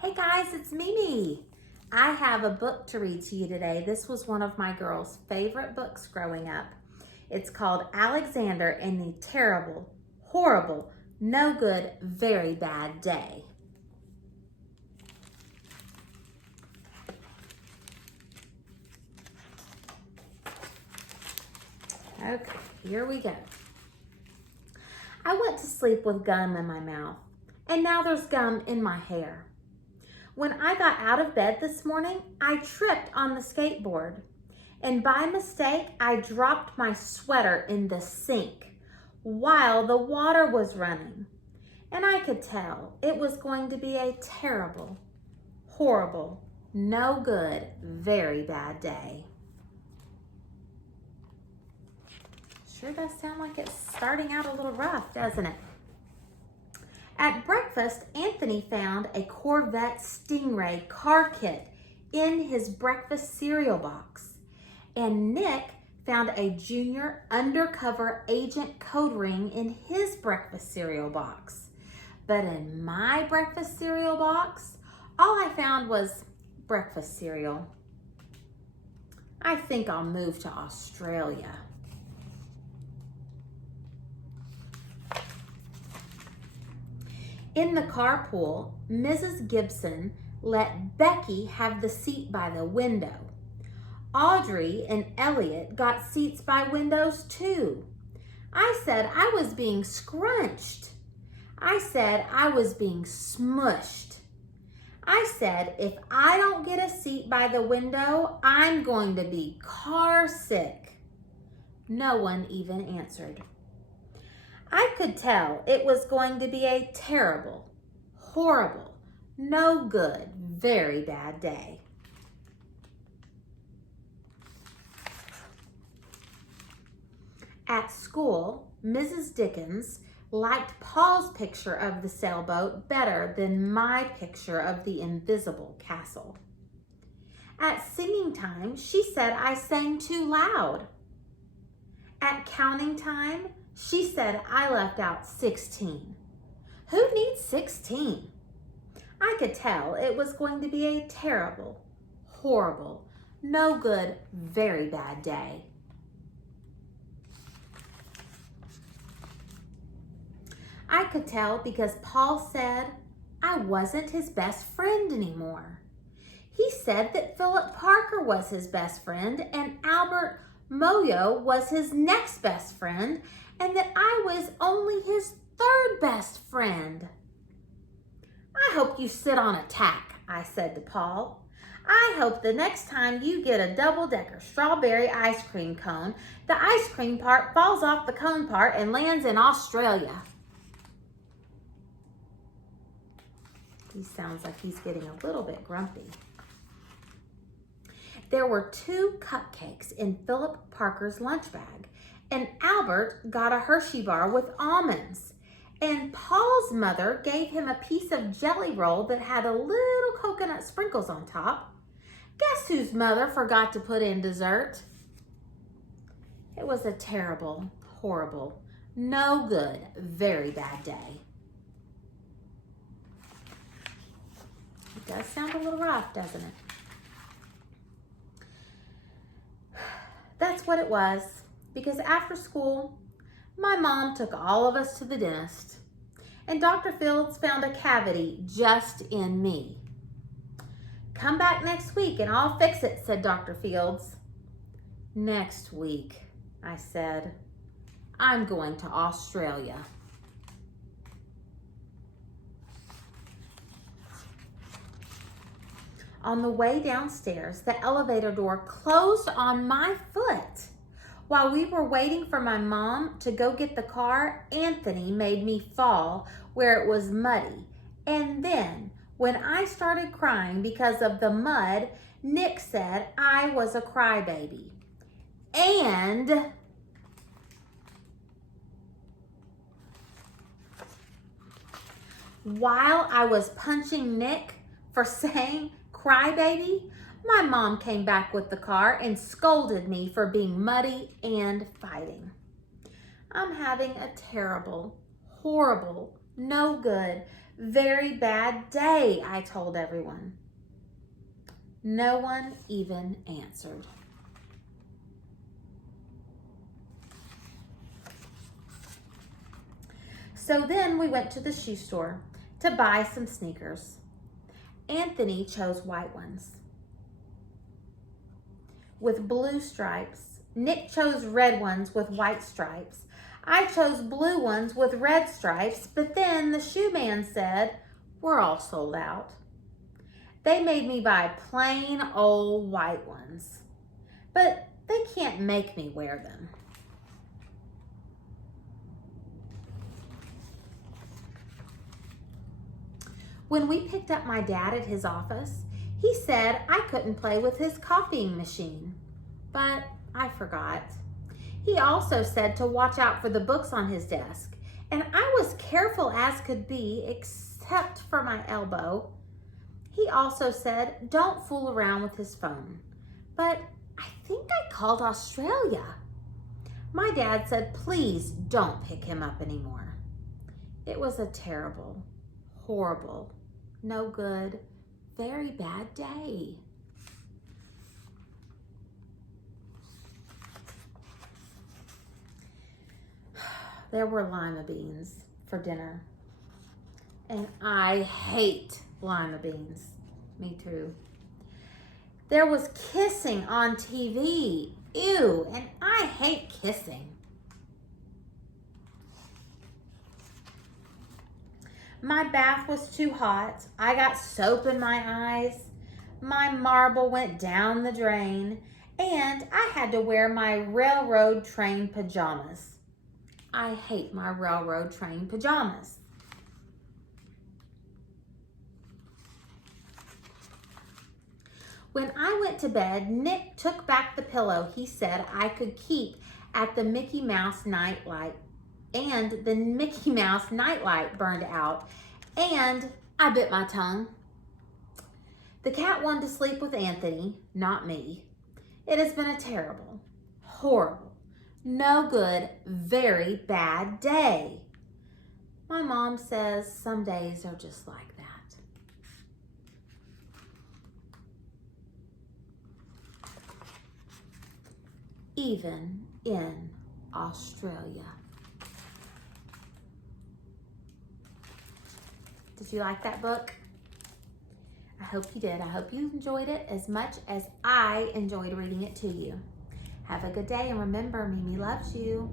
Hey guys, it's Mimi. I have a book to read to you today. This was one of my girls' favorite books growing up. It's called Alexander and the Terrible, Horrible, No Good, Very Bad Day. Okay, here we go. I went to sleep with gum in my mouth, and now there's gum in my hair. When I got out of bed this morning, I tripped on the skateboard, and by mistake, I dropped my sweater in the sink while the water was running. And I could tell it was going to be a terrible, horrible, no good, very bad day. Sure does sound like it's starting out a little rough, doesn't it? At breakfast, Anthony found a Corvette Stingray car kit in his breakfast cereal box. And Nick found a junior undercover agent code ring in his breakfast cereal box. But in my breakfast cereal box, all I found was breakfast cereal. I think I'll move to Australia. In the carpool, Mrs. Gibson let Becky have the seat by the window. Audrey and Elliot got seats by windows too. I said I was being scrunched. I said I was being smushed. I said if I don't get a seat by the window, I'm going to be car sick. No one even answered. I could tell it was going to be a terrible, horrible, no good, very bad day. At school, Mrs. Dickens liked Paul's picture of the sailboat better than my picture of the invisible castle. At singing time, she said I sang too loud. At counting time, she said I left out 16. Who needs 16? I could tell it was going to be a terrible, horrible, no good, very bad day. I could tell because Paul said I wasn't his best friend anymore. He said that Philip Parker was his best friend and Albert Moyo was his next best friend, and that I was only his third best friend. I hope you sit on a tack, I said to Paul. I hope the next time you get a double-decker strawberry ice cream cone, the ice cream part falls off the cone part and lands in Australia. He sounds like he's getting a little bit grumpy. There were 2 cupcakes in Philip Parker's lunch bag, and Albert got a Hershey bar with almonds. And Paul's mother gave him a piece of jelly roll that had a little coconut sprinkles on top. Guess whose mother forgot to put in dessert? It was a terrible, horrible, no good, very bad day. It does sound a little rough, doesn't it? That's what it was, because after school, my mom took all of us to the dentist, and Dr. Fields found a cavity just in me. Come back next week and I'll fix it, said Dr. Fields. Next week, I said. I'm going to Australia. On the way downstairs, the elevator door closed on my foot. While we were waiting for my mom to go get the car, Anthony made me fall where it was muddy. And then, when I started crying because of the mud, Nick said I was a crybaby. And while I was punching Nick for saying crybaby, my mom came back with the car and scolded me for being muddy and fighting. I'm having a terrible, horrible, no good, Very bad day, I told everyone. No one even answered. So then we went to the shoe store to buy some sneakers. Anthony chose white ones with blue stripes. Nick chose red ones with white stripes. I chose blue ones with red stripes, but then the shoe man said, we're all sold out. They made me buy plain old white ones, but they can't make me wear them. When we picked up my dad at his office, he said I couldn't play with his copying machine, but I forgot. He also said to watch out for the books on his desk, and I was careful as could be, except for my elbow. He also said don't fool around with his phone, but I think I called Australia. My dad said please don't pick him up anymore. It was a terrible, horrible, no good, very bad day. There were lima beans for dinner, and I hate lima beans. Me too. There was kissing on TV. Ew, and I hate kissing. My bath was too hot. I got soap in my eyes. My marble went down the drain, and I had to wear my railroad train pajamas. I hate my railroad train pajamas. When I went to bed, Nick took back the pillow he said I could keep at the Mickey Mouse nightlight, and the Mickey Mouse nightlight burned out, and I bit my tongue. The cat wanted to sleep with Anthony, not me. It has been a terrible, horrible, no good, very bad day. My mom says some days are just like that. Even in Australia. Did you like that book? I hope you did. I hope you enjoyed it as much as I enjoyed reading it to you. Have a good day, and remember, Mimi loves you.